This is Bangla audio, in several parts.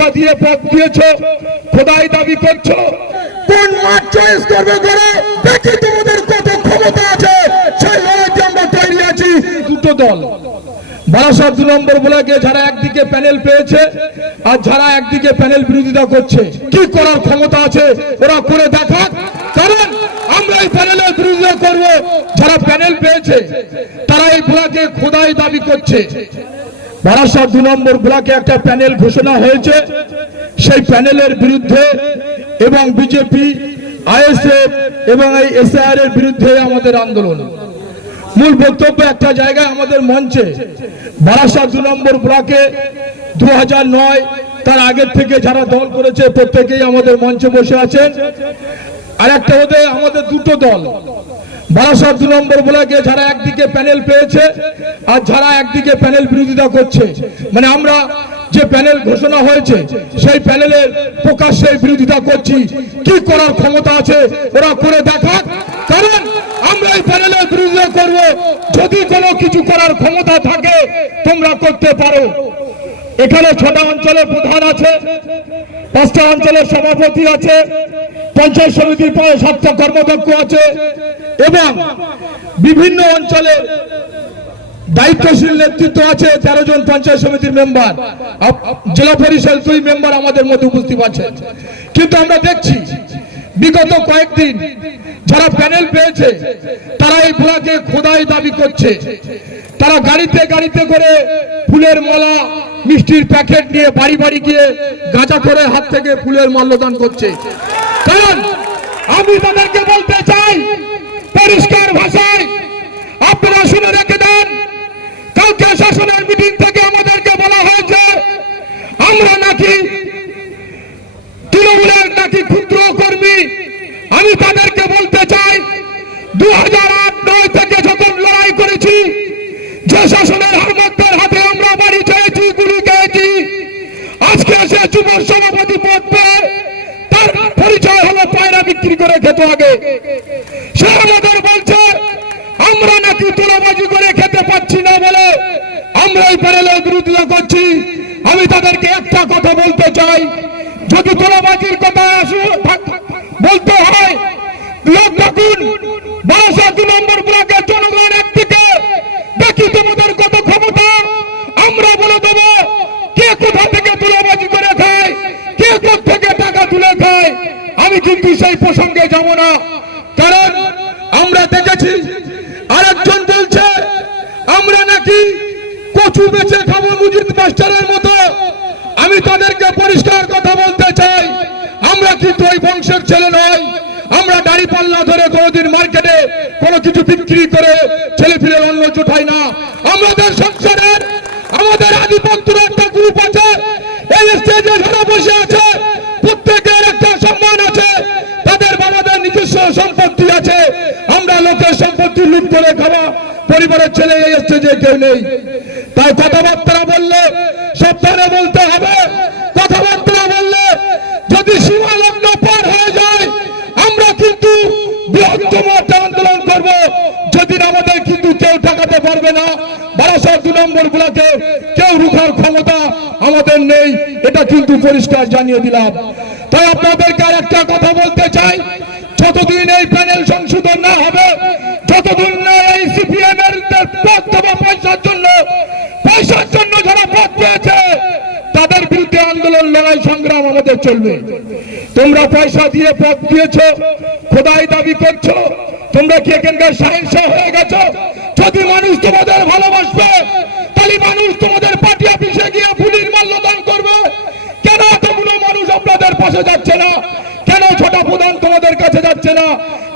পয়সা দিয়ে পদ দিয়েছ খোদাই দাবি করছ। কোন মাঠ চয়েস করবে করো? দেখি তোমাদের কত ক্ষমতা আছে। সেই লড়াইতে আমরা তৈরি আছি। দুটো দল। বারাসাত দু নম্বর ব্লকে যারা একদিকে প্যানেল পেয়েছে আর যারা একদিকে প্যানেল বিরোধিতা করছে কি করার ক্ষমতা আছে ওরা করে দেখাক। কারণ আমরা এই প্যানেলের বিরোধিতা করব। যারা প্যানেল পেয়েছে তারা এই ব্লকে খোদাই দাবি করছে। বারাসাত দু নম্বর ব্লকে একটা প্যানেল ঘোষণা হয়েছে। সেই প্যানেলের বিরুদ্ধে এবং বিজেপি, আইএসএফ এবং এই এসআর এর বিরুদ্ধে আমাদের আন্দোলন। মূল বক্তব্য একটা জায়গায় আমাদের মঞ্চে বারাসাত দু নম্বর ব্লকে দু তার আগের থেকে যারা দল করেছে প্রত্যেকেই আমাদের মঞ্চে বসে আছেন। আর একটা ওদের আমাদের দুটো দল। বারাসাত দু নম্বর ব্লকে যারা একদিকে প্যানেল পেয়েছে আর যারা একদিকে প্যানেল বিরোধিতা করছে মানে আমরা যে প্যানেল ঘোষণা হয়েছে, সেই প্যানেলের প্রকাশ্যে বিরোধিতা করছি। কি করার ক্ষমতা আছে, ওরা করে দেখাক। কারণ আমরা এই প্যানেলের বিরোধিতা করব। যদি কোনো কিছু করার ক্ষমতা থাকে, তোমরা করতে পারো। এখানে ছটা অঞ্চলের প্রধান আছে, পাঁচটা অঞ্চলের সভাপতি আছে, পঞ্চায়েত সমিতির পরে সাতটা কর্মদক্ষ আছে, এবং বিভিন্ন অঞ্চলের দায়িত্বশীল নেতৃত্ব আছে, তেরো জন পঞ্চায়েত সমিতির মেম্বার। জেলা পরিষদ দুই মেম্বার আমাদের মধ্যে উপস্থিত আছে। কিন্তু আমরা দেখছি, বিগত কয়েকদিন যারা প্যানেল পেয়েছে, তারা এই ব্লকে খোদাই দাবি করছে। তারা গাড়িতে গাড়িতে করে ফুলের মালা, মিষ্টির প্যাকেট নিয়ে বাড়ি বাড়ি গিয়ে গাঁজা করে হাত থেকে ফুলের মাল্যদান করছে। কারণ আমি তাদেরকে বলতে চাই, পরিষ্কার ভাষায় সে সভাপতি পদ পেয়ে তার পরিচয় হলো পায়রা বিক্রি করে খেতে আগে। সে আমাদের বলছে, আমরা নাকি তোলাবাজি করে খেতে পাচ্ছি না বলে আমরা এই প্যানেলের বিরোধিতা করছি। আমি তাদেরকে একটা কথা বলতে চাই। যদি তোলাবাজির কথা আসু, বলতে হয়, লোক ডাকুন বারোশো দু না কারণ আমরা দেখেছি আরেকজন বলছে, আমরা নাকি কচু বেচে খাব মুজিদ মাস্টারের মতো। আমি তাদেরকে পরিষ্কার কথা বলতে চাই, আমরা কিন্তু ওই বংশের ছেলে নয়। আমরা দাড়ি পাল্লা ধরে কোনোদিন মার্কেটে কোনো কিছু বিক্রি করে ছেলে ফিরে অন্য জোটাই না। আমাদের সংসারের, আমাদের আধিপত্যের একটা গ্রুপ আছে, এই স্টেজে যারা বসে আছে প্রত্যেকের একটা সম্মান আছে তাদের বাবাদের নিজস্ব সম্পত্তি আছে আমরা লোকের সম্পত্তি লুট করে খাওয়া পরিবারের ছেলে এই স্টেজে কেউ নেই। তাই কথাবার্তা বললে সাবধানে বলতে হবে। কথাবার্তা বললে যদি সীমা লগ্ন পার হয়ে যায়, আমরা কিন্তু বৃহত্তম আন্দোলন করব। যেদিন আমাদের কিন্তু কেউ ঠেকাতে পারবে না। বারাসাত দু নম্বর ব্লকে কেউ রুখার ক্ষমতা আমাদের নেই, এটা কিন্তু পরিষ্কার জানিয়ে দিলাম। তাই আপনাদেরকে আর একটা কথা বলতে চাই। যতদিন এই প্যানেল সংশোধন আন্দোলন, লড়াই, সংগ্রাম আমাদের চলবে। তোমরা পয়সা দিয়ে পদ দিয়েছ, খোদাই দাবি করছ, তোমরা কি এখানকার সাহিংসা হয়ে গেছো? যদি মানুষ তোমাদের ভালোবাসবে, তাহলে মানুষ তোমাদের পার্টি অফিসে গিয়ে ফুলির মাল্যদান করবে। কেন এতগুলো মানুষ আপনাদের পাশে যাচ্ছে না? কেন ছোটা প্রধান তোমাদের কাছে যাচ্ছে না?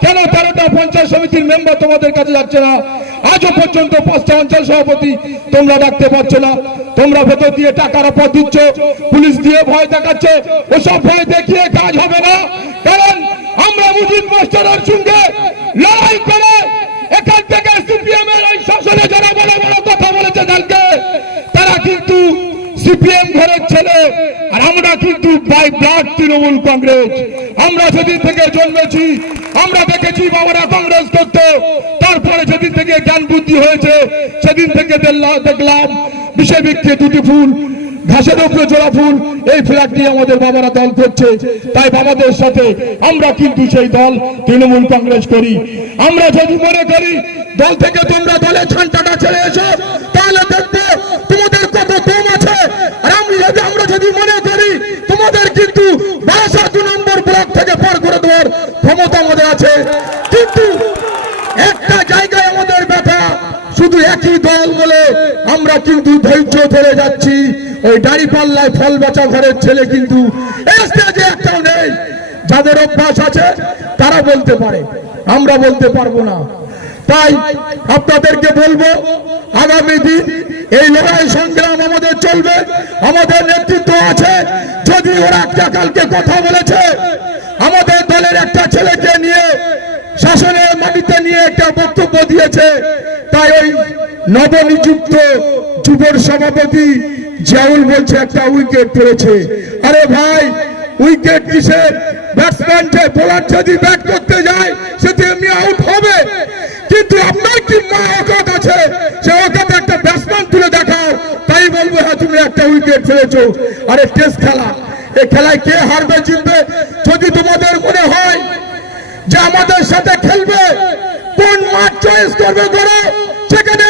কেন তেরোটা পঞ্চায়েত সমিতির মেম্বার তোমাদের কাছে যাচ্ছে না? আজও পর্যন্ত পাঁচটা অঞ্চল সভাপতি তোমরা ডাকতে পারছ না। তোমরা ভেতর দিয়ে টাকার পথ দিচ্ছ, পুলিশ দিয়ে ভয় দেখাচ্ছে। ওসব ভয় দেখিয়ে কাজ হবে না। কারণ আমরা মুজিব মাস্টারের সঙ্গে লড়াই করে এখান থেকে সিপিএম এর এই শাসনে যারা বড় বড় কথা বলেছে কালকে তারা কিন্তু সিপিএম ঘরের ছেলে। আর আমরা কিন্তু বাই ব্লাড তৃণমূল কংগ্রেস। আমরা সেদিন থেকে জন্মেছি। আমরা তারপরে সেদিন থেকে জ্ঞান বুদ্ধি হয়েছে। সেদিন থেকে দেখলাম দুটি ফুল, ঘাসের উপরে জোড়া ফুল, এই আমাদের বাবারা দল করছে। তাই বাবাদের সাথে আমরা কিন্তু সেই দল তৃণমূল কংগ্রেস করি। আমরা যদি মনে করি, দল থেকে তোমরা দলের ছানটাটা ছেড়ে এসো, তাহলে দেখব তোমাদের কত দম আছে। আর আমরা যদি মনে করি তোমাদের কিন্তু বারাসা দু নম্বর ব্লক থেকে পার করে দেওয়ার ক্ষমতা আমাদের আছে কিন্তু একটা জায়গায় আমাদের ব্যথা শুধু একই দল বলে আমরা কিন্তু ধৈর্য ধরে যাচ্ছি। ওই দাড়ি পাল্লায় ফল বাঁচা ঘরের ছেলে কিন্তু একটাও নেই। যাদের অভ্যাস আছে, তারা বলতে পারে। আমরা বলতে পারব না। তাই আপনাদেরকে বলব, আগামী দিন এই লড়াই সংগ্রাম আমাদের চলবে। আমাদের নেতৃত্ব আছে। যদি ওরা একটা কালকে কথা বলেছে, আমাদের দলের একটা ছেলেকে নিয়ে শাসনের মাটিতে নিয়ে একটা বক্তব্য দিয়েছে, তাই ওই নবনিযুক্ত যুবর সভাপতি জিয়াউল বলছে, একটা উইকেট পড়েছে আরে ভাই, উইকেট কিসের? ব্যাটসম্যান যে বোলার যদি ব্যাট করতে যায়, সে তো এমনি আউট হবে। কিন্তু আপনার কি মা অকাত আছে? সে অকাত একটা ব্যাটসম্যান তুলে দেখাও। তাই বলব হ্যাঁ তুমি একটা উইকেট ফেলেছো আরে টেস্ট খেলা। এই খেলায় কে হারবে, জিতবে? যদি তোমাদের মনে হয় যে আমাদের সাথে খেলবে, কোন মাঠ চয়েস করবে করো সেখানে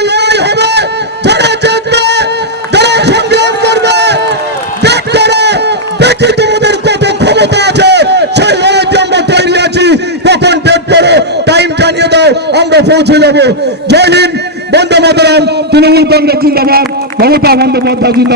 কত ক্ষমতা আছে, সেই লড়াইতে আমরা তৈরি আছি, কখন ডেট করো টাইম জানিয়ে দাও, আমরা পৌঁছে যাব। জয় হিন্দ, বন্দে মাতারাম, তৃণমূল কংগ্রেস জিন্দাবাদ, মমতা বন্দ্যোপাধ্যায় জিন্দাবাদ।